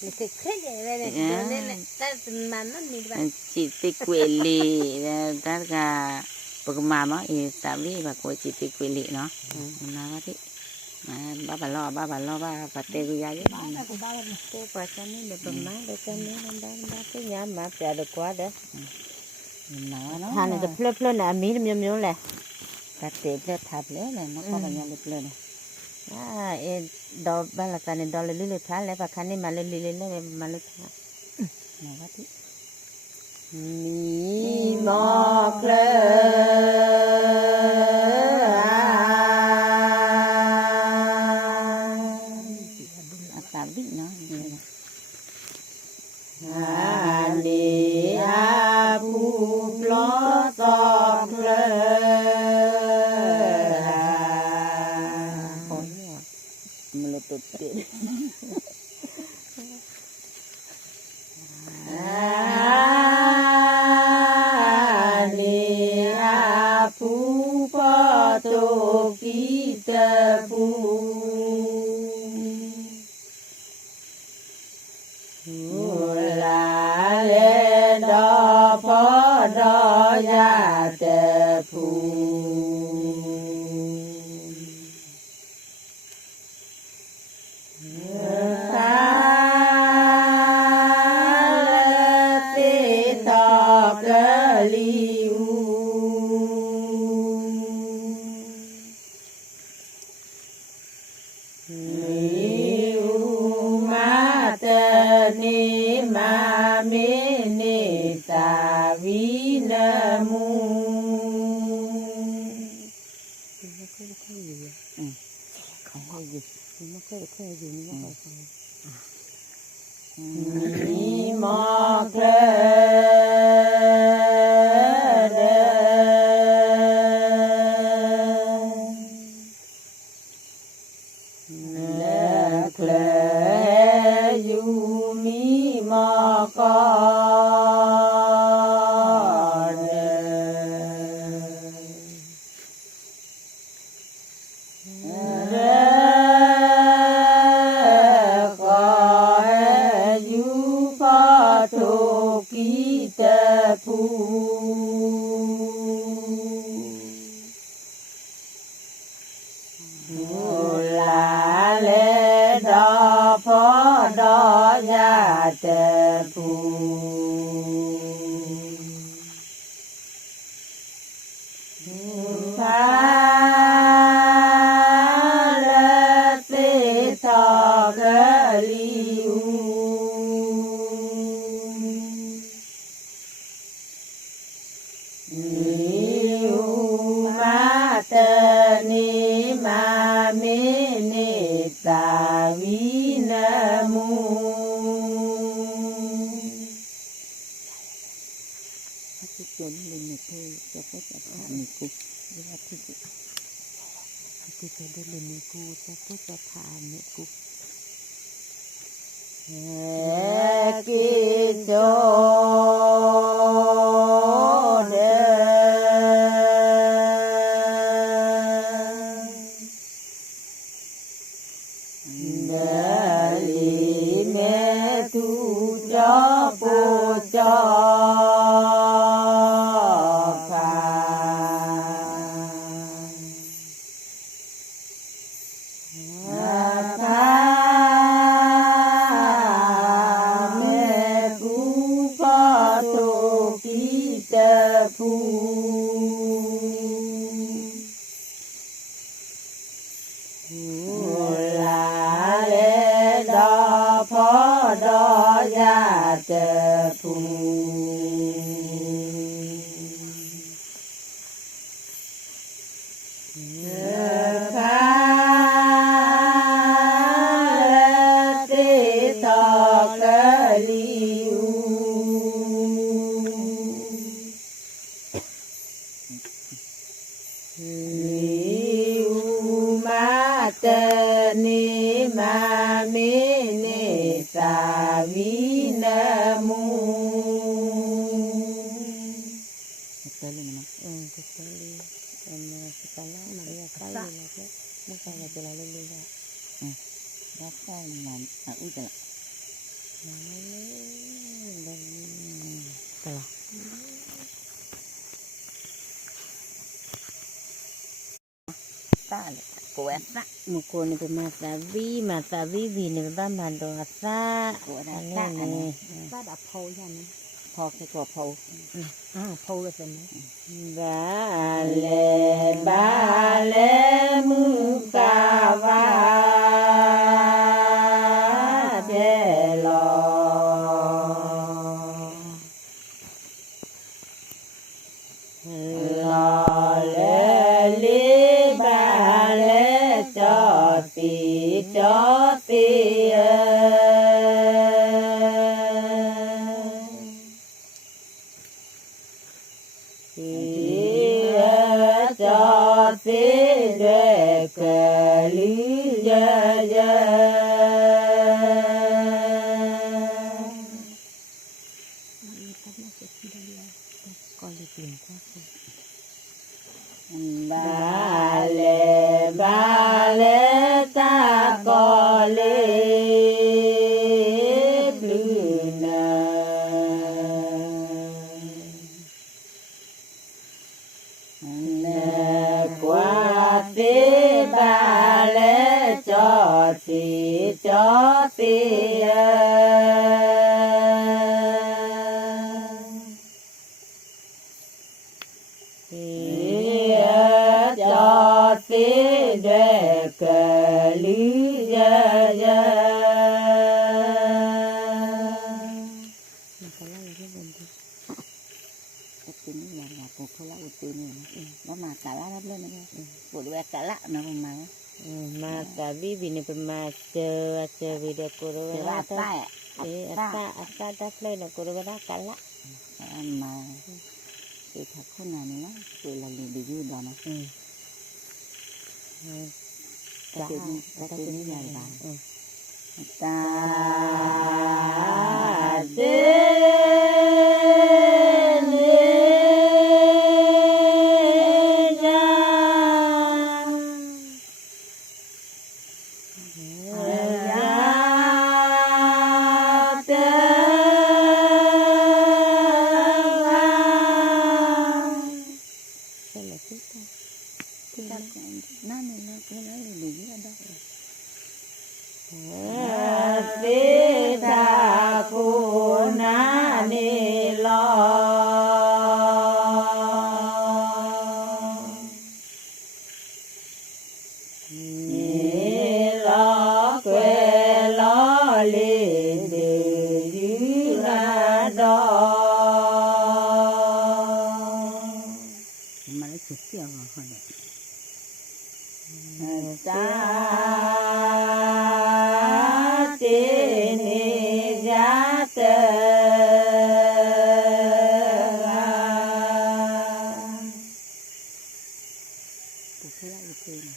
Che crede, non è ma non mi va. Chỉ tịch quỷ lì tất cả bậc mà thì tại vì bà cô chỉ tịch quỷ lì nó nói thế ba bà lo ba tê gu ya chứ Cô qua cho nên để bấm má để cho nên nó cái nhà mà phải được quá đấy. nó Hàng này được plơ nè mí miêu này. bà tê plơ thạp nữa này nó có bao nhiêu plơ này đó ba là cái này đó là lili thả lại và cái này mà lili mà lili thả. nói thế Mi mọc lơ tạm định nó đi a pu lo sọt lơ mình là tụt tiện to kita pu la le do pho do ya te pu ta le ti to ke li ni ma mi ni ta vi na mu không có gì nó có gì nó ni mo la le do pho do ya te pu ta le te to ke li ma te ni ma mi ni ta vi na mu cái chuyện mình này thôi cho phép là thả mình cô đi ra thì cái chuyện đây là mình cô cho phép là thả mình cô ki cho cho pu cho pha mẹ cu pha tu kita pu la le do pho do ya te pu pha te to ke li ma te ni ma mi ni ta vi na mu sekali Maria kali lagi muka lagi lalu lihat đó là udah ไปละ ตาเลยกูแอบ มุโกนี่เป็นมาซาวีวีนี่เป็นบ้านมันโดนซา กูแอ อั บ น ตา นี้ อันนี้ นี่ บ้านดับโพยัน พอแค่ตัวพอบ โพก็เป็นนะ บาเลมุกาวาเจโลลอเลลิบาเลจอตีจอตีเดกลิยยก็เลยเปลี่ยนก็คือบ าเลตากอเลบลูนาเนกว่าติบาเลจอตีจอตีเดกลิยย มันก็ไล่ที่บนที่ ก็กินอย่างกูเขาละอุตีนี่แล้วมากะละรับเล่นนะปวดแหวกกะละนะผมมา มาซาวีวีนี่เป็นมาเจอวิดีโอกูรู้ เสือ ว่า อัตตา อัตตาดับเลยนะกูรู้ว่ากันละ มาคือถ้าคนนั้นนะคือเราดีดีอยู่ดอนนะแต่ตัวนี้ใหญ่ไปตาเดเนจาเต ใช่ไหมที่ตา นั่นนี่นะก็แล้วดีอยู่ดอน สิทาคุณานิโลนิโลเกโลลิเดยุนาดอ มาได้สุดเสียวคนเนี่ย ตาตินิยาเต กูเขาละอุตีนะ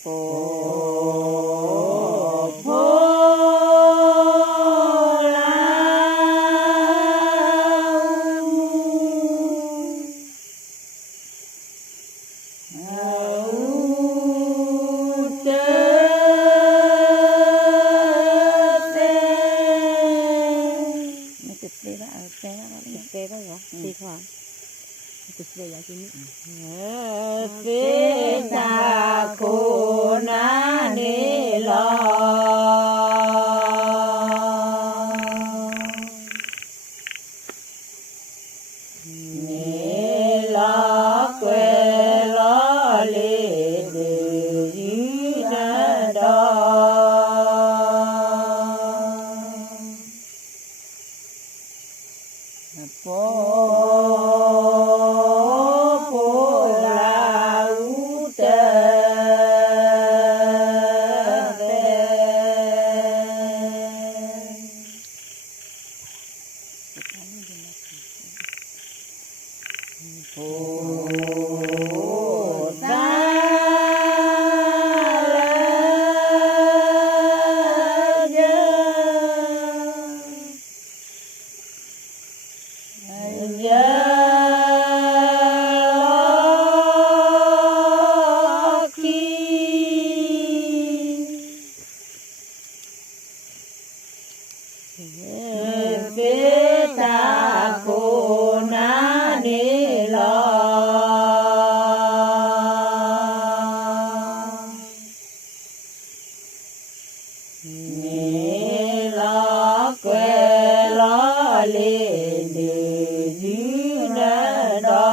โป โพลาเจไม่ติดเลยว่าแซ่ว่า ติดเต้ก็เหรอตีขวาติดเต้ยาที่นี่ สิทาคุณานิโลนิโลเกโลลิเดยุนาดอโปโพลาอุเต สิตาโคนานิลาเกวลาเลเดจีนาดา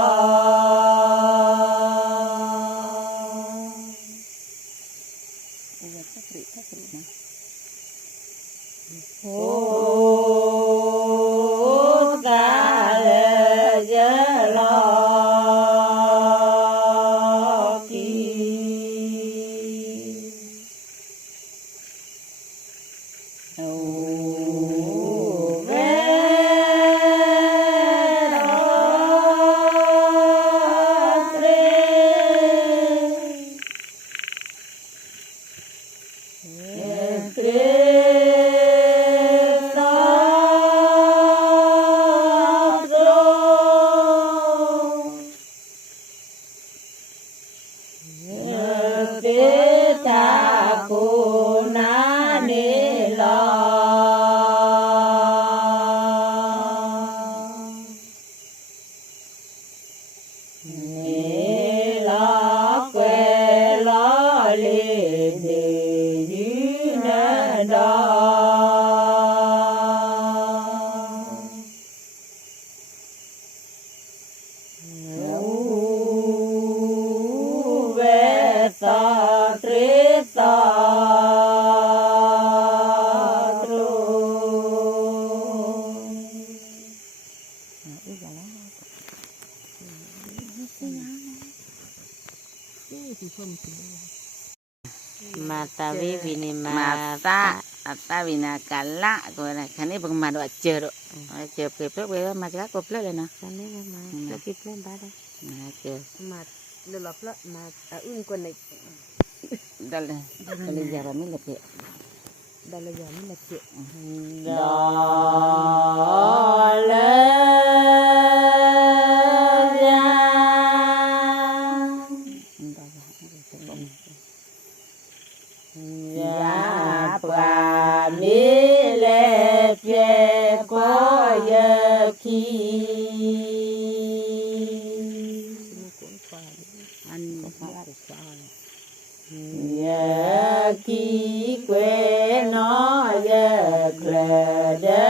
โอ้ตาเลเจลากีโอ้เวราตรี มาตาวิวินิมา mata atavina kala ko na kani bang mado acero acero pe ma ja ko ple na ตอนนี้มาจะกินเล่นบ้านได้ na acero มาเดือดร้อนมาอุ่นคนใน dale dale ya ba mi le pe ดาลยานี่ละเจ็ด Ya pa mi le pie ko ye ki อันก็พาราชา ye ki kwe no ye kre de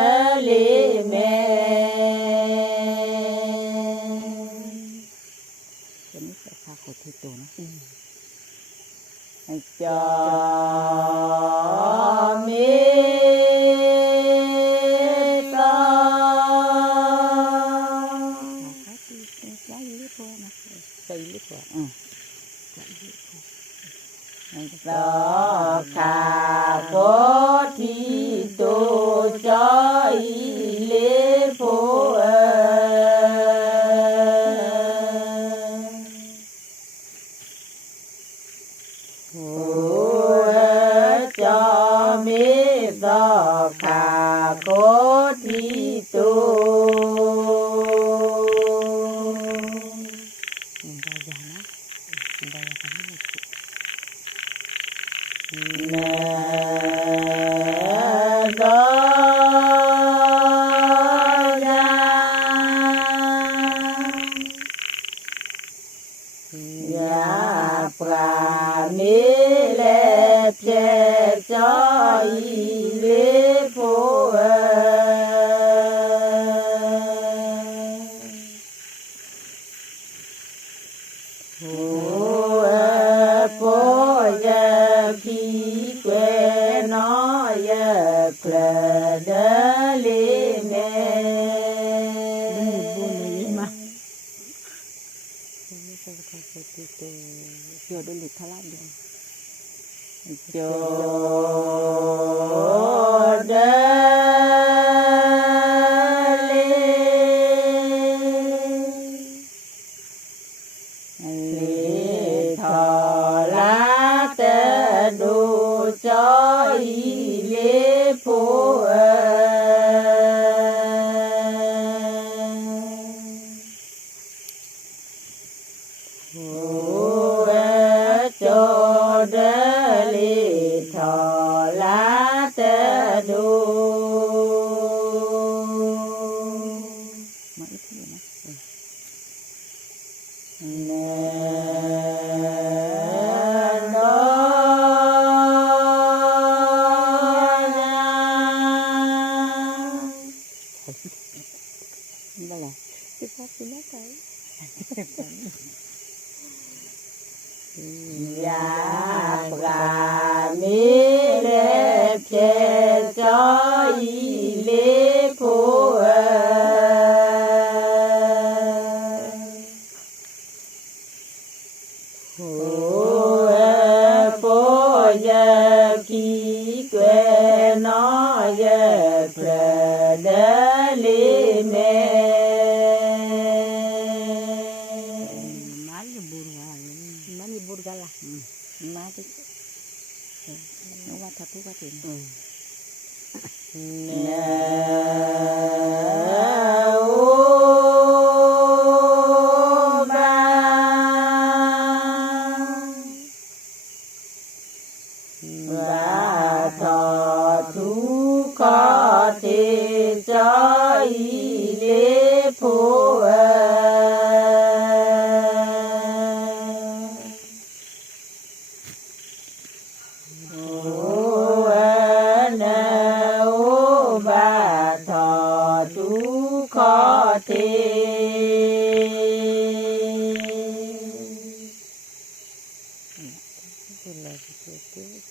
li me เป็นนี่ก็พาคนที่ตัวนะ cho mi ta ta khả có thi tu cho y lê phố cho mi do khả có thi tu Yo dulu thalat dia. อยากกามีเล็บเชจอยเล็บผัวผัวผัวยาขี้เกวน้อยเพลเดลิเมMani burgala. Mati. Nó qua thật quá tiền. Và thọ thú có thể cho ý lễ phổ bà thọ thú có thể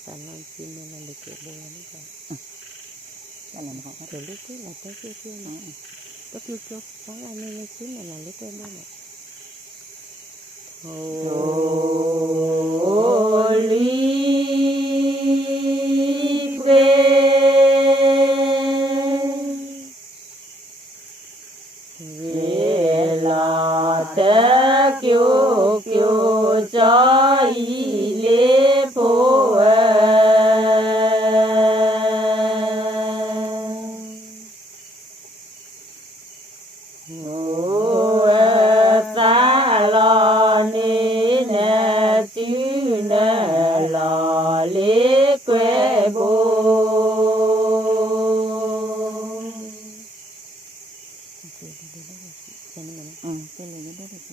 Tanam sini nanti kebawa ni kan. Đây là một cái Jadi tu lah tu tu ni. Tapi tu orang ni sini nanti kebawa. Kiều kiều cho ý lễ phổ ta lo ni nè chứ nè lo lễ quê bố cái này nó đó được.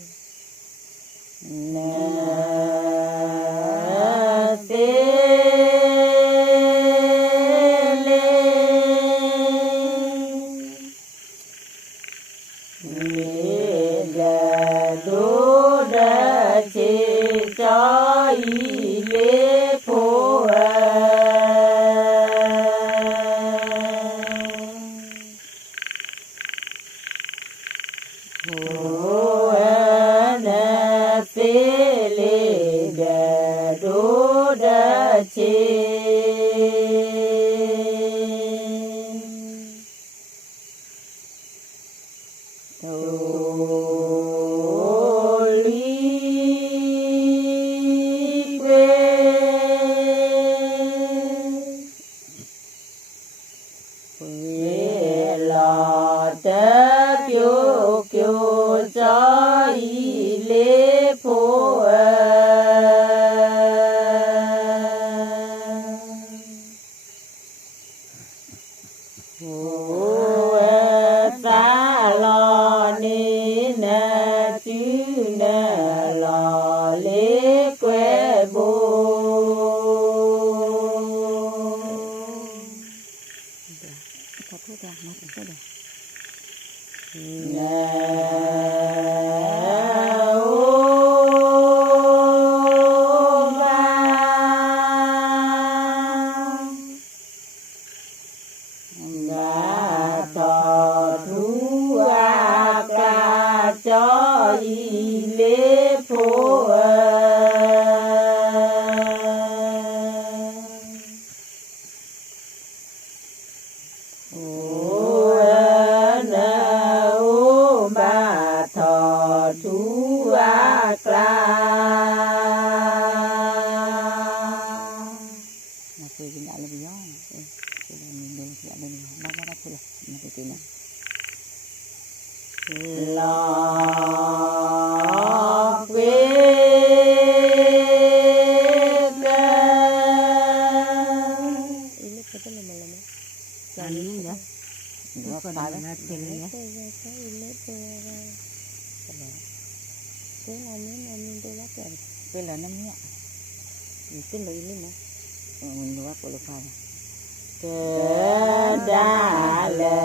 Đà lệ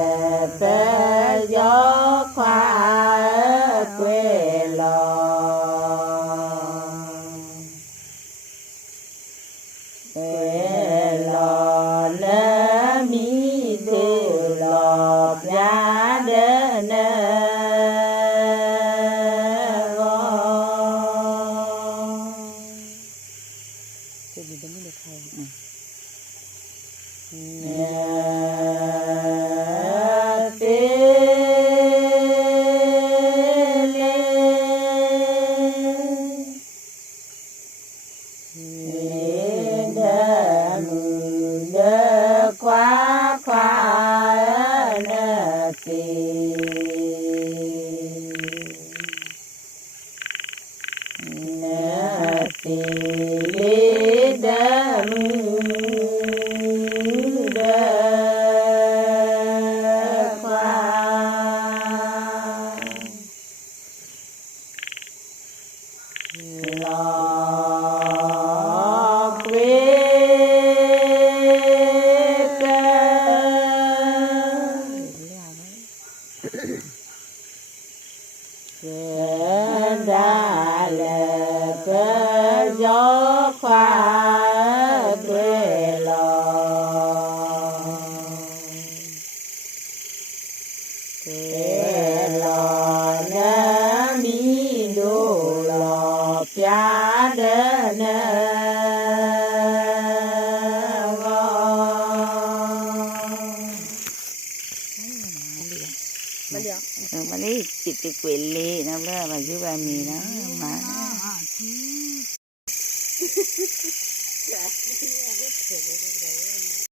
gió khoa quê lò lò nè mi đô lò pia đê nèมาลีจิตติเกวลีนะเพื่อมาอยู่แบบนี้นะมา